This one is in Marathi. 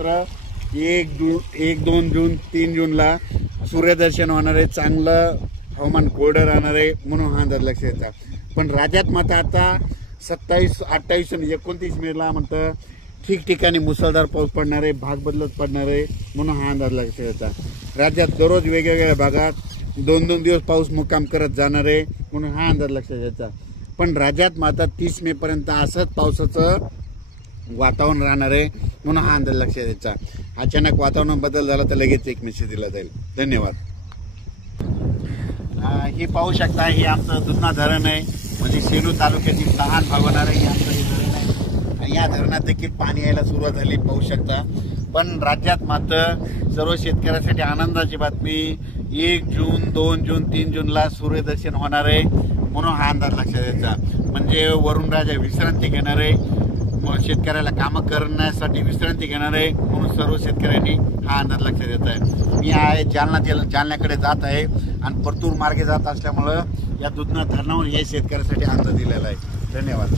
मात्र 1, 2, 3 जूनला सूर्यदर्शन होणार आहे, चांगलं हवामान कोरडं राहणार आहे म्हणून हा अंदाज लक्षात येतात. पण राज्यात मात्र आता 27, 28 आणि 29 मेला म्हणतं ठिकठिकाणी मुसळधार पाऊस पडणार आहे, भाग बदलत पडणार आहे म्हणून हा अंदाज लक्षात येतात. राज्यात दररोज वेगवेगळ्या भागात 2-2 दिवस पाऊस मुक्काम करत जाणार आहे म्हणून हा अंदाज लक्षात येतात. पण राज्यात मात्र 30 मे पर्यंत असंच पावसाचं वातावरण राहणार आहे म्हणून हा अंदाज लक्षात यायचा. अचानक वातावरण बदल झाला तर लगेच एक मेसेज दिला जाईल. धन्यवाद. हे पाहू शकता, हे आमचं दुधना धरण आहे, म्हणजे सेलू तालुक्यातील लहान भाग होणार आहे. आमचं हे धरण आहे. या धरणात देखील पाणी यायला सुरुवात झाली पाहू शकता. पण राज्यात मात्र सर्व शेतकऱ्यांसाठी आनंदाची बातमी, 1 जून, 2 जून, 3 जूनला सूर्यदर्शन होणार आहे म्हणून हा अंदाज लक्षात यायचा. म्हणजे वरुण राजा विश्रांती घेणार आहे, शेतकऱ्याला कामं करण्यासाठी विश्रांती घेणार आहे म्हणून सर्व शेतकऱ्यांनी हा अंदाज लक्षात येत आहे. मी आहे जालन्याकडे जात आहे आणि परतूर मार्गे जात असल्यामुळं या दुधना धरणावर हे शेतकऱ्यासाठी अंदाज दिलेला आहे. धन्यवाद.